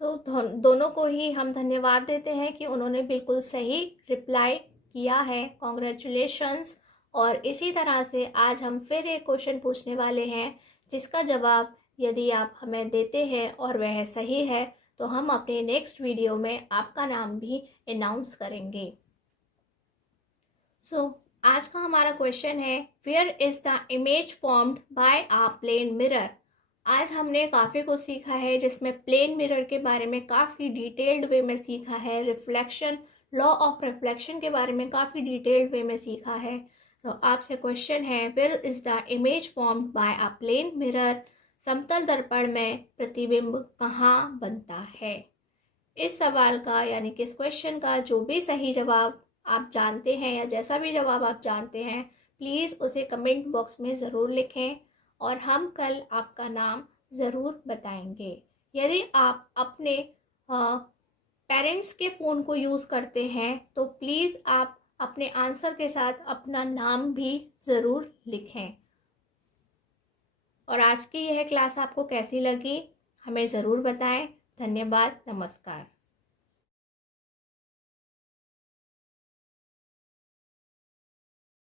दोनों को ही हम धन्यवाद देते हैं कि उन्होंने बिल्कुल सही रिप्लाई किया है, कॉन्ग्रेचुलेशंस। और इसी तरह से आज हम फिर एक क्वेश्चन पूछने वाले हैं जिसका जवाब यदि आप हमें देते हैं और वह सही है तो हम अपने नेक्स्ट वीडियो में आपका नाम भी अनाउंस करेंगे। आज का हमारा क्वेश्चन है, where is the image formed by a plane mirror. आज हमने काफ़ी कुछ सीखा है जिसमें प्लेन मिरर के बारे में काफ़ी डिटेल्ड वे में सीखा है, रिफ्लेक्शन, लॉ ऑफ रिफ्लेक्शन के बारे में काफ़ी डिटेल्ड वे में सीखा है। तो आपसे क्वेश्चन है, where is the image formed by a plane mirror, समतल दर्पण में प्रतिबिंब कहाँ बनता है। इस सवाल का यानी कि इस क्वेश्चन का जो भी सही जवाब आप जानते हैं या जैसा भी जवाब आप जानते हैं, प्लीज़ उसे कमेंट बॉक्स में ज़रूर लिखें और हम कल आपका नाम ज़रूर बताएंगे। यदि आप अपने पेरेंट्स के फ़ोन को यूज़ करते हैं तो प्लीज़ आप अपने आंसर के साथ अपना नाम भी ज़रूर लिखें। और आज की यह क्लास आपको कैसी लगी हमें ज़रूर बताएं। धन्यवाद, नमस्कार।